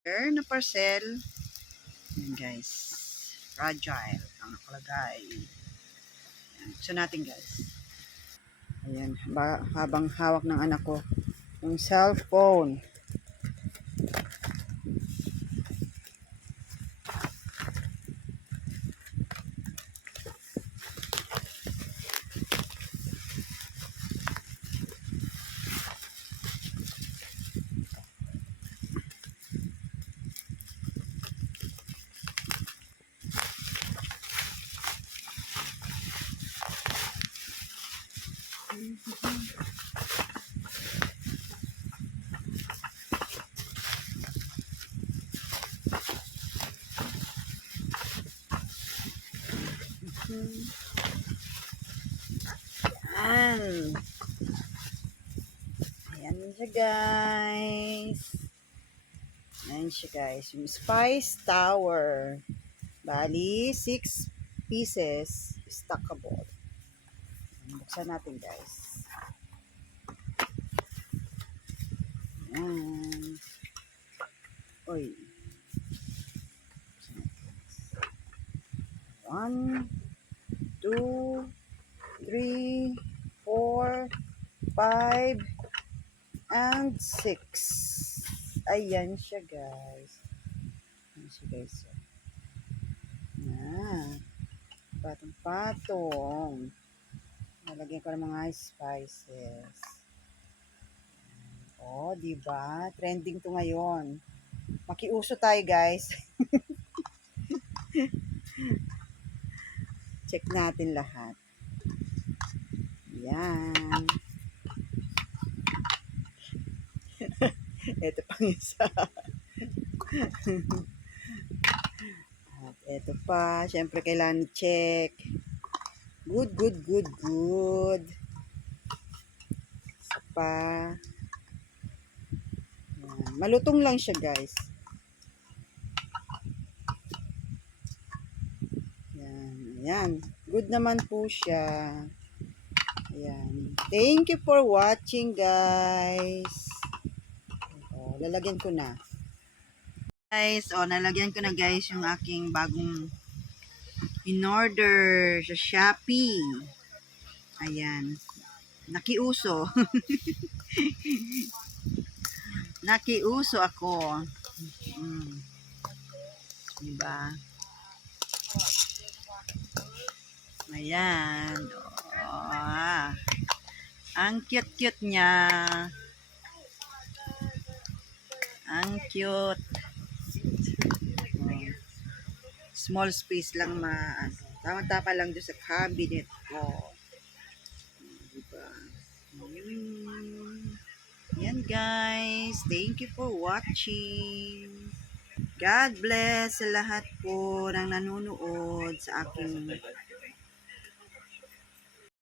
Na parcel. Ayan guys. Fragile ang nakalagay. Ayan. So natin guys. Ayan. Habang hawak ng anak ko yung cellphone. Ayan. Ayan siya guys. Ayan siya guys. Yung Spice Tower. Bali, 6 pieces. Stackable. Buksan natin guys. Ayan. Uy. 1, 2, 3, 4, 5, and 6. Ayan siya guys. Ayan siya guys. Ayan. Patong-patong. Nalagyan ko ng mga spices. Oh, di ba? Trending to ngayon. Makiuso tayo, guys. Check natin lahat. Yan. Ito pang isa. At ito pa. Siyempre, kailangan check. Good, good, good, good. Isa pa. Yan. Malutong lang siya, guys. Yan. Yan. Good naman po siya. Ayan. Thank you for watching, guys. O, lalagyan ko na. Guys, nalagyan ko na guys yung aking bagong in-order sa Shopee. Ayan. Nakiuso. Nakiuso ako. Diba? Ayan. Ang cute-cute niya. Ang cute. Small space lang tama-tama lang doon sa cabinet ko. Diba? Yan guys. Thank you for watching. God bless sa lahat po ng nanonood sa aking